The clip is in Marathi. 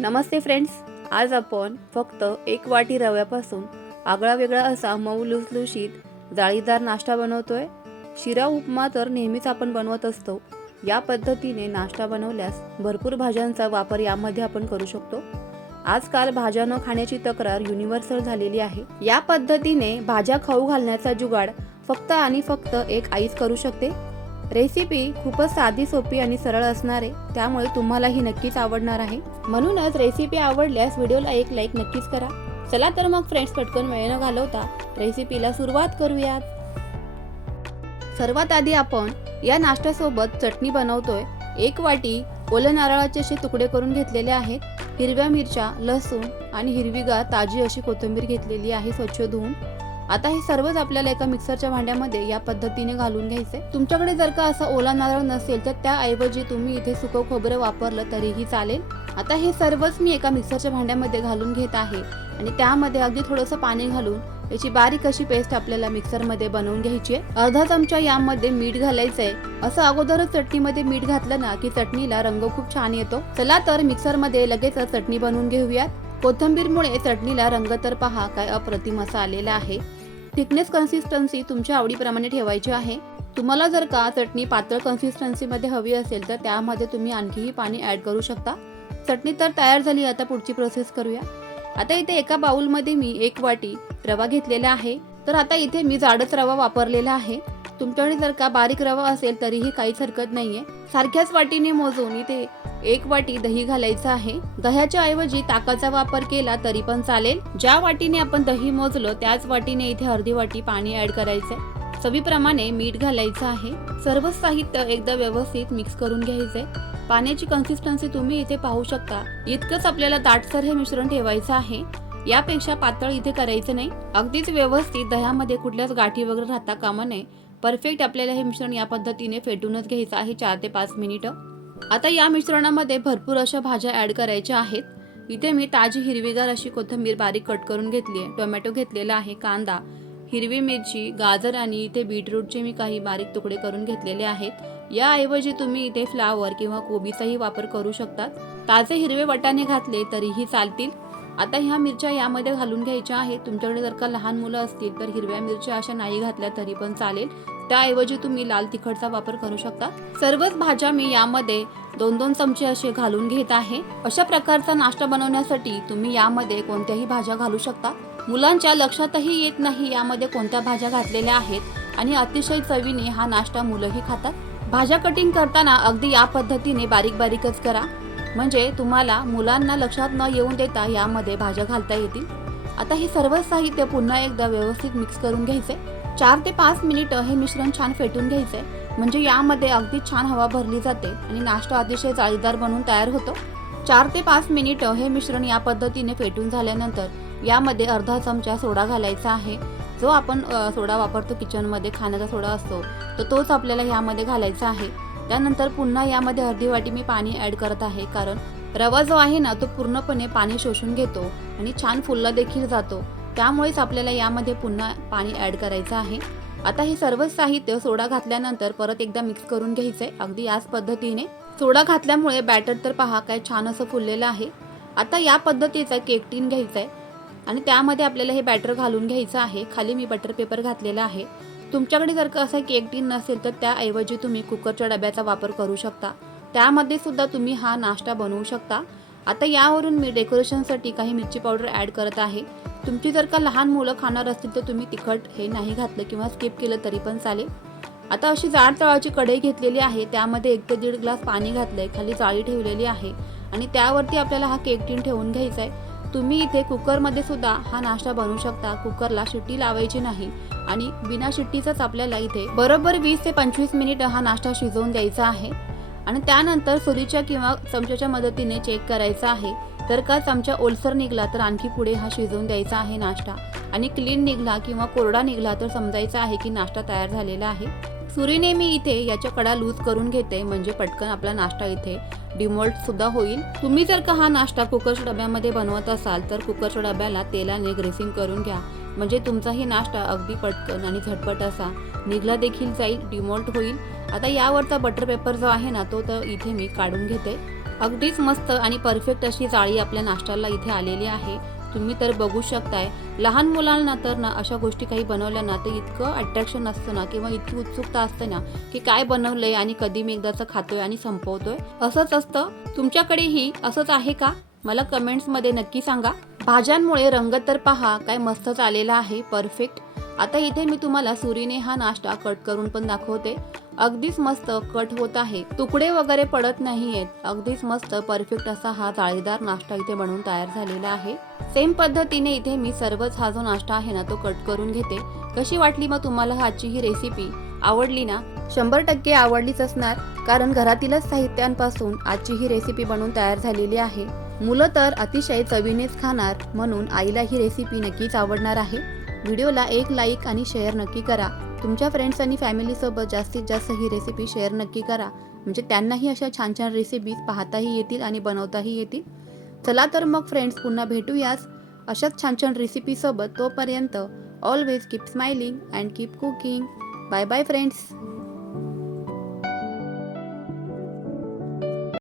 नमस्ते फ्रेंड्स आज आपण फक्त एक वाटी रव्यापासून आगळा वेगळा असा मऊ लुसलुशीत जाळीदार नाश्ता बनवतोय. शिरा उपमा तर नेहमीच आपण बनवत असतो. या पद्धतीने नाश्ता बनवल्यास भरपूर भाज्यांचा वापर यामध्ये आपण करू शकतो. आजकाल भाज्या न खाण्याची तक्रार युनिव्हर्सल झालेली आहे. या पद्धतीने भाज्या खाऊ घालण्याचा जुगाड फक्त आणि फक्त एक आईच करू शकते. रेसिपी खूपच साधी सोपी आणि सरळ असणार आहे. त्यामुळे तुम्हाला ही नक्कीच आवडणार आहे. म्हणूनच रेसिपी आवडल्यास व्हिडिओला एक लाईक नक्कीच करा. चला तर मग फ्रेंड्स पटकन वेळ न घालवता रेसिपीला सुरुवात करूयात. सर्वात आधी आपण या नाश्त्यासोबत चटणी बनवतोय. एक वाटी ओल्या नारळाचे असे तुकडे करून घेतलेले आहेत. हिरव्या मिरच्या लसूण आणि हिरवीगार ताजी अशी कोथिंबीर घेतलेली आहे स्वच्छ धुवून. आता हे सर्वच आपल्याला एका मिक्सरच्या भांड्यामध्ये या पद्धतीने घालून घ्यायचे. तुमच्याकडे जर का असा ओला नारळ नसेल तर त्याऐवजी तुम्ही इथे सुकं खोबरं वापरलं तरीही चालेल. आता हे सर्वच मी एका मिक्सरच्या भांड्यामध्ये घालून घेत आहे. आणि त्यामध्ये अगदी थोडंसं पाणी घालून याची बारीक अशी पेस्ट आपल्याला मिक्सरमध्ये बनवून घ्यायची आहे. अर्धा चमचा यामध्ये मीठ घालायचंय. असं अगोदरच चटणीमध्ये मीठ घातलं ना की चटणीला रंग खूप छान येतो. चला तर मिक्सरमध्ये लगेच चटणी बनवून घेऊयात. कोथिंबीरमुळे चटणीला रंग तर पहा काय अप्रतिम असा आलेला आहे. थिकनेस कन्सिस्टन्सी तुमच्या आवडीप्रमाणे ठेवायची आहे. तुम्हाला जर का चटणी पातळ कन्सिस्टन्सीमध्ये हवी असेल तर त्यामध्ये तुम्ही आणखीही पाणी ॲड करू शकता. चटणी तर तयार झाली आता पुढची प्रोसेस करूया. आता इथे एका बाउलमध्ये मी एक वाटी रवा घेतलेला आहे. तर आता इथे मी जाडच रवा वापरलेला आहे. तुमच्याकडे जर का बारीक रवा असेल तरीही काहीच हरकत नाहीये. सारख्याच वाटीने मोजून इथे एक वाटी दही घालायचं आहे. दह्याच्या ऐवजी ताकाचा वापर केला तरी पण चालेल. ज्या वाटीने आपण दही मोजलो त्याच वाटीने इथे अर्धी वाटी पाणी ऍड करायचंय. चवीप्रमाणे मीठ घालायचं आहे. सर्व साहित्य एकदा व्यवस्थित मिक्स करून घ्यायचंय. पाण्याची कन्सिस्टन्सी तुम्ही इथे पाहू शकता. इतकंच आपल्याला दाटसर हे मिश्रण ठेवायचं आहे. यापेक्षा पातळ इथे करायचं नाही. अगदीच व्यवस्थित दह्यामध्ये कुठल्याच गाठी वगैरे राहता कामा नये. परफेक्ट आपल्याला हे मिश्रण या पद्धतीने फेटूनच घ्यायचं आहे चार ते पाच मिनिटं. आता या मिश्रणामध्ये भरपूर अशा भाज्या ॲड करायच्या आहेत. इथे मी ताजी हिरवीगार अशी कोथिंबीर बारीक कट करून घेतली आहे. टोमॅटो घेतलेला आहे कांदा हिरवी मिरची गाजर आणि इथे बीटरूटचे मी काही बारीक तुकडे करून घेतलेले आहेत. याऐवजी तुम्ही इथे फ्लावर किंवा कोबीचाही वापर करू शकतात. ताजे हिरवे वटाणे घातले तरीही चालतील. आता ह्या मिरच्या यामध्ये घालून घ्यायच्या आहेत. तुमच्याकडे जर का लहान मुलं असतील तर हिरव्या मिरच्या अशा नाही घातल्या तरी पण चालेल. त्याऐवजी तुम्ही लाल तिखटचा वापर करू शकता. सर्वच भाज्या मी यामध्ये दोन दोन चमचे असे घालून घेत आहे. अशा प्रकारचा नाश्ता बनवण्यासाठी तुम्ही यामध्ये कोणत्याही भाज्या घालू शकता. मुलांच्या लक्षातही येत नाही यामध्ये कोणत्या भाज्या घातलेल्या आहेत आणि अतिशय चवीने हा नाश्ता मुलंही खातात. भाज्या कटिंग करताना अगदी या पद्धतीने बारीक बारीकच करा. म्हणजे तुम्हाला मुलांना लक्षात न येऊन देता यामध्ये भाज्या घालता येतील. आता हे सर्व साहित्य पुन्हा एकदा व्यवस्थित मिक्स करून घ्यायचे. चार ते पाच मिनिटं हे मिश्रण छान फेटून घ्यायचंय. म्हणजे यामध्ये अगदी छान हवा भरली जाते आणि नाश्ता अतिशय जाळीदार बनून तयार होतो. चार ते पाच मिनिटं हे मिश्रण या पद्धतीने फेटून झाल्यानंतर यामध्ये अर्धा चमचा सोडा घालायचा आहे. जो आपण सोडा वापरतो किचनमध्ये खाण्याचा सोडा असतो तर तोच आपल्याला यामध्ये घालायचा आहे. त्यानंतर पुन्हा यामध्ये अर्धी वाटी मी पाणी ॲड करत आहे कारण रवा जो आहे ना तो पूर्णपणे पाणी शोषून घेतो आणि छान फुलला देखील जातो. त्यामुळेच आपल्याला यामध्ये पुन्हा पाणी ॲड करायचं आहे. आता हे सर्वच साहित्य सोडा घातल्यानंतर परत एकदा मिक्स करून घ्यायचं. आहे अगदी याच पद्धतीने. सोडा घातल्यामुळे बॅटर तर पहा काय छान असं फुललेलं आहे. आता या पद्धतीचा केक टीन घ्यायचा आहे आणि त्यामध्ये आपल्याला हे बॅटर घालून घ्यायचं आहे. खाली मी बटर पेपर घातलेला आहे. तुमच्याकडे जर का असा केक टीन नसेल तर त्याऐवजी तुम्ही कुकरच्या डब्याचा वापर करू शकता. त्यामध्ये सुद्धा तुम्ही हा नाश्ता बनवू शकता. आता यावरून मी डेकोरेशनसाठी काही मिरची पावडर ॲड करत आहे. तुमची जर का लहान मुलं खाणार असतील तर तुम्ही तिखट हे नाही घातलं किंवा स्किप केलं तरी पण चालेल. आता अशी जाड तळाची कढई घेतलेली आहे त्यामध्ये एक ते दीड ग्लास पाणी घातलं आहे खाली जाळी ठेवलेली आहे आणि त्यावरती आपल्याला हा केक टीन ठेवून घ्यायचा आहे. तुम्ही इथे कुकरमध्ये सुद्धा हा नाश्ता बनवू शकता. कुकरला शिट्टी लावायची नाही आणि बिना शिट्टीचाच आपल्याला इथे बरोबर वीस ते पंचवीस मिनिट हा नाश्ता शिजवून द्यायचा आहे. आणि त्यानंतर सुरीच्या किंवा चमच्याच्या मदतीने चेक करायचा आहे. जर का चमचा ओलसर निघला तर आणखी पुढे हा शिजवून द्यायचा आहे नाश्ता. आणि क्लीन निघला किंवा कोरडा निघला तर समजायचं आहे की नाश्ता तयार झालेला आहे. सुरीने मी इथे याच्या कडा लूज करून घेते म्हणजे पटकन आपला नाश्ता इथे डिमोल्ट सुद्धा होईल. तुम्ही जर का हा नाश्ता कुकरच्या डब्यामध्ये बनवत असाल तर कुकरच्या डब्याला तेलाने ग्रेसिंग करून घ्या. म्हणजे तुमचाही नाश्ता अगदी पटकन आणि झटपट असा. निघला देखील जाईल डिमोल्ट होईल. आता यावरचा बटर पेपर जो आहे ना तो तर इथे मी काढून घेते. अगदीच मस्त आणि परफेक्ट अशी जाळी आपल्या नाश्त्याला इथे आलेली आहे. तुम्ही तर बघू शकताय. लहान मुलांना तर ना अशा गोष्टी काही बनवल्या ना तर इतकं अट्रॅक्शन असतं ना किंवा इतकी उत्सुकता असते ना की काय बनवलंय आणि कधी मी एकदाचं खातोय आणि संपवतोय. असंच असतं. तुमच्याकडेही असंच आहे का? मला कमेंट्समध्ये नक्की सांगा. भाज्यांमुळे रंग तर पहा काय मस्तच आलेला आहे परफेक्ट आता इथे मी तुम्हाला सुरीने हा नाश्ता कट करून पण दाखवते. अगदीच मस्त कट होत आहे. तुकडे वगैरे पडत नाहीयेत. अगदीच मस्त परफेक्ट असा हा जाळीदार नाश्ता इथे बनवून तयार झालेला आहे. सेम पद्धतीने इथे मी सर्वच हा जो नाश्ता आहे ना तो कट करून घेते. कशी वाटली मग तुम्हाला आजची ही रेसिपी आवडली ना? शंभर टक्के आवडलीच असणार कारण घरातीलच साहित्यांपासून आजची ही रेसिपी बनवून तयार झालेली आहे. मुलं तर अतिशय चवीनेच खाणार म्हणून आईला ही रेसिपी नक्कीच आवडणार आहे. व्हिडिओला एक लाईक आणि शेअर नक्की करा. तुमच्या फ्रेंड्स आणि फॅमिलीसोबत जास्तीत जास्त ही रेसिपी शेअर नक्की करा. म्हणजे त्यांनाही अशा छान छान रेसिपीज पाहताही येतील आणि बनवताही येतील. चला तर मग फ्रेंड्स पुन्हा भेटूयाच. अशाच छान छान रेसिपीसोबत तोपर्यंत always keep smiling and keep cooking bye bye friends